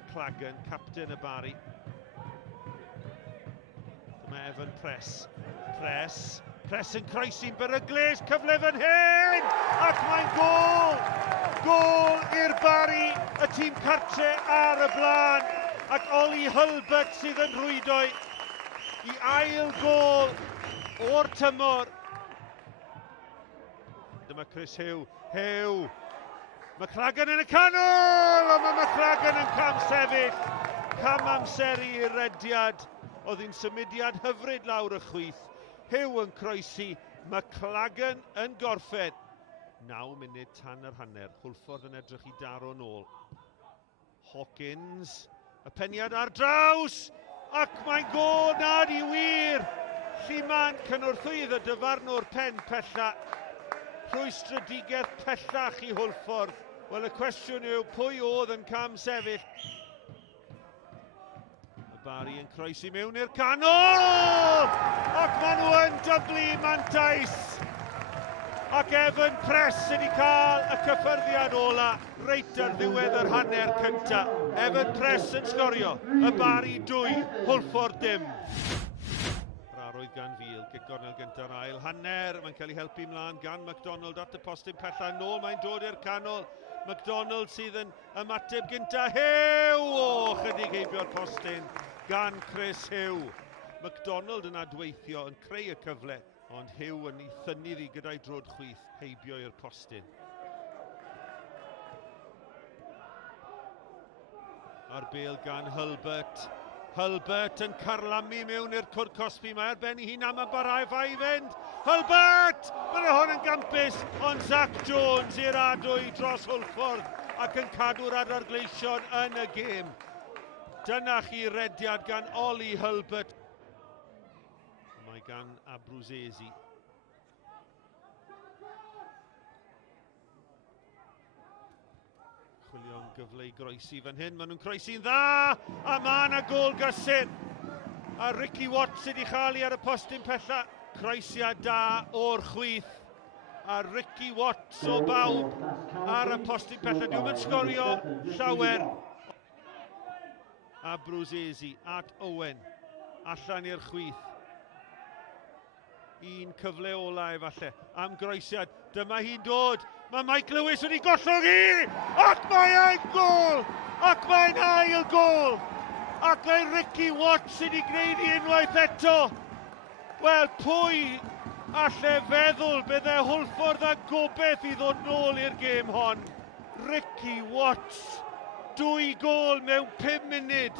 McLagan, captain y Barri. Dyma Evan Press yn croesi'n beryglus, cyfle fan hyn, ac mae'n gol i'r Barri, y tîm cartre ar y blaen, ac Oli Hwlffordd sydd yn rhwydo i ail gol o'r tymor. Dyma Chris Hugh, McLagan yn y canol, a mae McLagan yn cam sefyll, cam amseru i'r rediad, oedd hi'n symudiad hyfryd lawr y chwith. Hugh yn croesi, McLagan yn gorffen. 9 munud tan yr hanner, Hwlffordd yn edrych i daro nôl. Hawkins, y peniad ar draws, ac mae'n nad i wir. Lliman cynorthwydd y dyfarnwr pen pella. Rhwystredigaeth pellach i Hwlffordd. Wel, y cwestiwn yw pwy oedd yn cam sefyll. Barri yn croesi mewn i'r canol! Ac maen nhw yn dyblu mantais. Ac Evan Press wedi cael y cyffyrddiad ola reit ar ddiwedd yr hanner cynta. Evan Press yn sgorio. Y Barri 2, Hwlffordd dim. Rarwydd gan Fil, Gornel gyntaf ail hanner. Mae'n cael ei helpu mlaen gan MacDonald at y postyn pella. Nôl mae'n dod i'r canol. MacDonald sydd yn ymateb gyntaf. Hugh! Chydig heibio'r postyn gan Chris Hugh. MacDonald yn adweithio yn creu y cyfle, ond Hugh yn ei thynnu ddi gyda'i drod chwith heibio i'r postyn. Ar bêl gan Hwlffordd yn carlamu mewn i'r cwrdd cosbi. Mae ar ben ei hun am y Barri i fynd. Hwlffordd! Mae hwn yn gampus, ond Zach Jones i'r adwy dros Hwlffordd ac yn cadw'r adargleision yn y gêm. Dyna chi rediad gan Oli Hwlffordd. Mae gan Abruzesi. Chwilio am gyfle i groesi fan hyn. Maen nhw'n croesi'n dda, a mae yna gol gysur. A Ricky Watts wedi chael ar y postyn pella. Croesiad da o'r chwith. A Ricky Watts o bawb ar y postyn pella. Dwi'n mynd sgorio llawer. Abruzesi at Owen, allan i'r chwith. Un cyfle ola efalle, am groesiad. Dyma hi'n dod, mae Mike Lewis wedi gollwng hi! Ac mae'n gol! Ac mae'n ail gol! Ac mae Ricky Watts wedi gwneud i unwaith eto. Wel, pwy alle feddwl bydde Hwlffordd a gobeith i ddod nôl i'r gêm hon. Ricky Watts. 2 gol mewn 5 munud.